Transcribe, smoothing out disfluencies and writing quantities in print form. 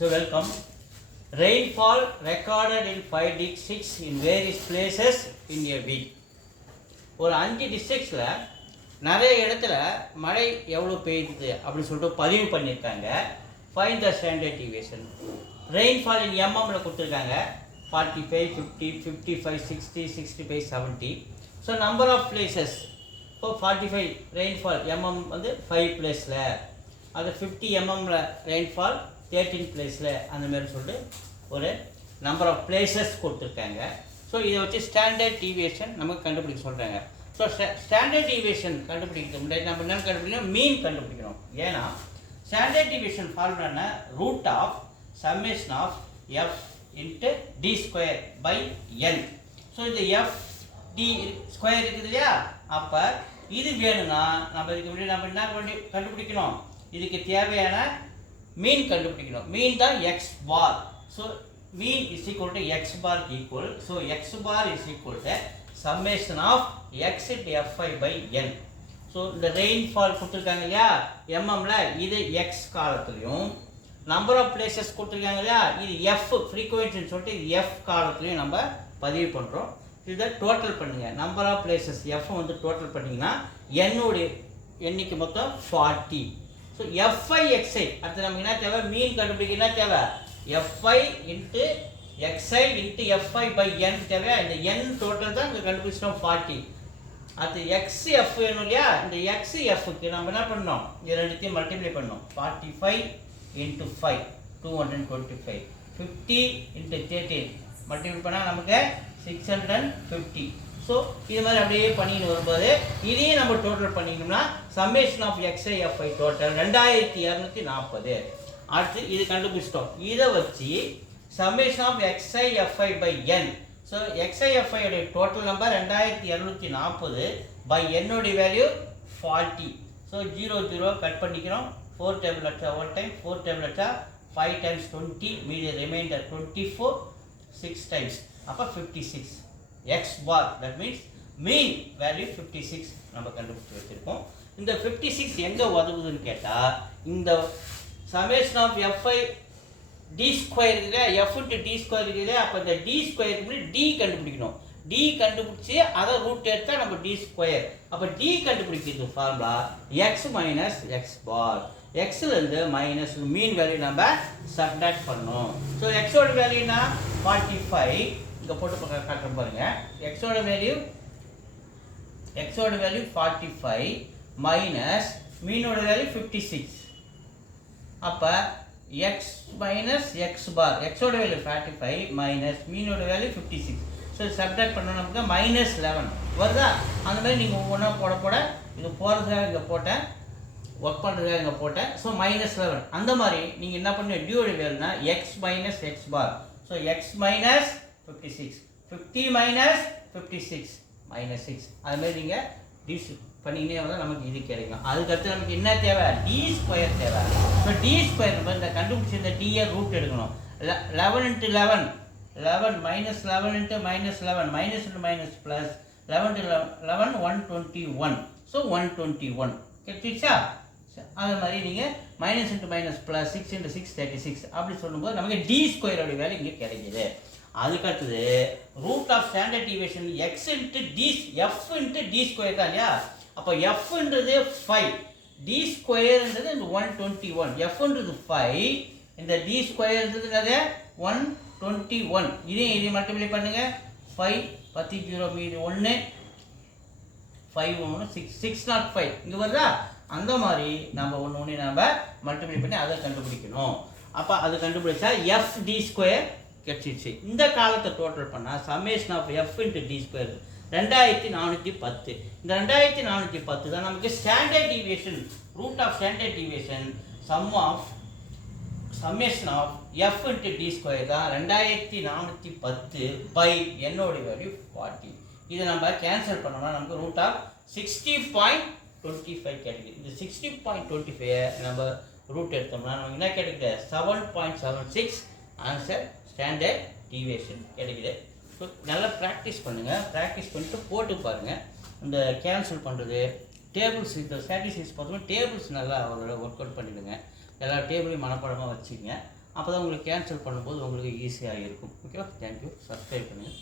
So welcome. Rainfall recorded in 5 districts in various places in a week. ஒரு 5 டிஸ்ட்ரிக்ட்ஸில் நிறைய இடத்துல மழை எவ்வளோ பெய்யுது அப்படின்னு சொல்லிட்டு பதிவு பண்ணியிருக்காங்க. Find the standard deviation. Rainfall in எம்எம்மில் கொடுத்துருக்காங்க. 45, 50, 55, 60, 65, 70. So number of places. இப்போ 45 ரெயின்ஃபால் எம்எம் வந்து 5 பிளேஸில், அது 50 எம்எம்மில் ரெயின்ஃபால் 13 பிளேஸில், அந்த மாதிரி சொல்லிட்டு ஒரு நம்பர் ஆஃப் பிளேசஸ் கொடுத்துருக்காங்க. ஸோ இதை வச்சு ஸ்டாண்டர்ட் டிவியேஷன் நமக்கு கண்டுபிடிக்க சொல்கிறாங்க. ஸோ ஸ்டாண்டர்ட் டிவியேஷன் கண்டுபிடிக்கிறது முன்னாடி நம்ம என்ன கண்டுபிடிக்கணும்? மீன் கண்டுபிடிக்கணும். ஏன்னா ஸ்டாண்டர்ட் டிவியேஷன் ஃபார்முலானா root of summation of F into D square by N. So இது எஃப் டி ஸ்கொயர் இருக்குது இல்லையா? அப்போ இது வேணும்னா நம்ம இதுக்கு முன்னாடி நம்ம என்ன கண்டுபிடிக்கணும்? இதுக்கு தேவையான மீன் கண்டுபிடிக்கணும். மீன் தான் x bar. So mean is equal to x bar equal. So x bar is equal to summation of x into FI by N. So இந்த ரெயின்ஃபால் கொடுத்துருக்காங்க இல்லையா எம்எம்ல, இது எக்ஸ் காலத்துலையும், நம்பர் ஆஃப் பிளேசஸ் கொடுத்துருக்காங்க இல்லையா, இது எஃப் ஃப்ரீக்வன்சின்னு சொல்லிட்டு இது எஃப் காலத்துலையும் நம்ம பதிவு பண்ணுறோம். இதை டோட்டல் பண்ணுங்கள். நம்பர் ஆஃப் பிளேசஸ் எஃப் வந்து டோட்டல் பண்ணிங்கன்னா என்னுடைய எண்ணிக்கை மொத்தம் 40. ஸோ எஃப்ஐ எக்ஸ்ஐ அடுத்து நமக்கு என்ன தேவை? மீன் கண்டுபிடிக்க என்ன தேவை? F I into X I into FI by N தேவை. இந்த என் டோட்டல் தான் இங்கே கண்டுபிடிச்சிட்டோம் 40. அடுத்து எக்ஸ் எஃப் வேணும் இல்லையா? இந்த எக்ஸ் எஃப்க்கு நம்ம என்ன பண்ணோம்? இது ரெண்டுத்தையும் மல்டிப்ளை பண்ணோம். 45 இன்ட்டு 5 225, 50 இன்ட்டு 13 மல்டிப்ளை பண்ணால் நமக்கு 650. ஸோ இது மாதிரி அப்படியே பண்ணின்னு வரும்போது இதையும் நம்ம டோட்டல் பண்ணிக்கணும்னா summation of x i f i total 2240. அடுத்து இது கண்டுபிடிச்சிட்டோம். இதை வச்சு summation of x i f i by N. So x i f i உடைய டோட்டல் நம்பர் 2240 பை என்னுடைய வேல்யூ 40. ஸோ 0 0 கட் பண்ணிக்கிறோம். 4 டேபிள் அச்சா 1 டைம், 4 டேபிள் அச்சா 5 டைம்ஸ் 20, மீதி ரிமைண்டர் 24, 6 டைம்ஸ் அப்போ 56 x bar. That means mean value 56 நம்ம கண்டுபிடிச்சி வச்சுருக்கோம். இந்த 56 எங்கே உதவுதுன்னு கேட்டால் இந்த summation of f i d square இருக்குது, எஃப் இன்ட்டு டி ஸ்கொயர் இருக்குது. அப்போ இந்த டி ஸ்கொயருக்கு முன்னாடி டி கண்டுபிடிக்கணும். டி கண்டுபிடிச்சி அதை ரூட் எடுத்தால் நம்ம டி ஸ்கொயர். அப்போ டி கண்டுபிடிக்கிறது ஃபார்முலா எக்ஸ் மைனஸ் எக்ஸ் பார். எக்ஸ்லேருந்து மைனஸ் மீன் வேல்யூ நம்ம சப்ட்ராக்ட் பண்ணணும். ஸோ எக்ஸோட வேல்யூனா 45. இங்கே போட்டு காட்டுற பாருங்க. எக்ஸோட வேல்யூ 45 மைனஸ் மீனோட வேல்யூ 56. அப்போ எக்ஸ் மைனஸ் எக்ஸ் பார், எக்ஸோட வேல்யூ 45 மைனஸ் மீனோட வேல்யூ 56. ஸோ சப்ட்ராக்ட் பண்ணணும் நமக்கு மைனஸ் 11 வருதா? அந்த மாதிரி நீங்கள் ஒவ்வொன்றா போட இது போகிறதுக்காக இங்கே போட்டேன், ஒர்க் பண்ணுறதுக்காக இங்கே போட்டேன். So minus 11. அந்த மாதிரி நீங்கள் என்ன பண்ணுவீங்க? டியோட வேல்யூனா x minus x bar. So x minus 56, 50 minus 56 minus 6. அதுமாதிரி நீங்கள் டிஸ் பண்ணிக்கினே வந்தால் நமக்கு இது கிடைக்கும். அதுக்கடுத்து நமக்கு என்ன தேவை? டி ஸ்கொயர் தேவை. ஸோ டி ஸ்கொயர் நம்ம இந்த கண்டுபிடிச்சி இந்த டியை ரூட் எடுக்கணும். 11 into 11 11 minus 11 into minus 11 minus into minus plus 11 into 11 121. So 121 கிடைச்சிச்சா? அது மாதிரி நீங்கள் minus into minus plus 6 into 6 36 அப்படி சொல்லும்போது நமக்கு டி ஸ்கொயரோட வேல்யூ இங்கே கிடைக்கிது. அதுக்கடுத்தது root of standard deviation x into d f into D square தான் இல்லையா? அப்போ எஃப்ன்றது 5, டி ஸ்கொயர்ன்றது இந்த 121. எஃப்ன்றது 5, இந்த டி ஸ்கொயர்ன்றது நிறைய 121. இதையும் மல்டிப்ளை பண்ணுங்க. 5 10 0 மீது 1 5 1 6 605 இங்கே வருதா? அந்த மாதிரி நம்ம ஒன்று நம்ம மல்டிப்ளை பண்ணி அதை கண்டுபிடிக்கணும். அப்போ அது கண்டுபிடிச்சா எஃப் டி ஸ்கொயர் கிடைச்சிச்சு. இந்த காலத்தை டோட்டல் பண்ணால் summation of F into D square 2410. இந்த 2410 தான் நமக்கு standard deviation. Root of standard deviation summation of F into D square தான் 2410 பை என்னோட வேல்யூ 40. இதை நம்ம கேன்சல் பண்ணோம்னா நமக்கு ரூட் ஆஃப் 60.25 கிடைக்குது. இந்த 60.25 நம்ம ரூட் எடுத்தோம்னா நமக்கு என்ன கிடைக்குது? 7.76 ஆன்சர் ஸ்டாண்டர்ட் டிவியேஷன் கிடைக்குது. ஸோ நல்லா ப்ராக்டிஸ் பண்ணுங்கள். ப்ராக்டிஸ் பண்ணிட்டு போட்டு பாருங்கள். இந்த கேன்சல் பண்ணுறது டேபிள்ஸ், இந்த ஸ்டாட்டிஸ்டிக்ஸ் பார்த்தோம்னா டேபிள்ஸ் நல்லா ஒரு ஒர்க் அவுட் பண்ணிவிடுங்க. எல்லா டேபிளையும் மனப்பாடமாக வச்சுக்கங்க. அப்போ தான் உங்களுக்கு கேன்சல் பண்ணும்போது உங்களுக்கு ஈஸியாக இருக்கும். ஓகேவா? தேங்க்யூ. சப்ஸ்கிரைப் பண்ணுங்கள்.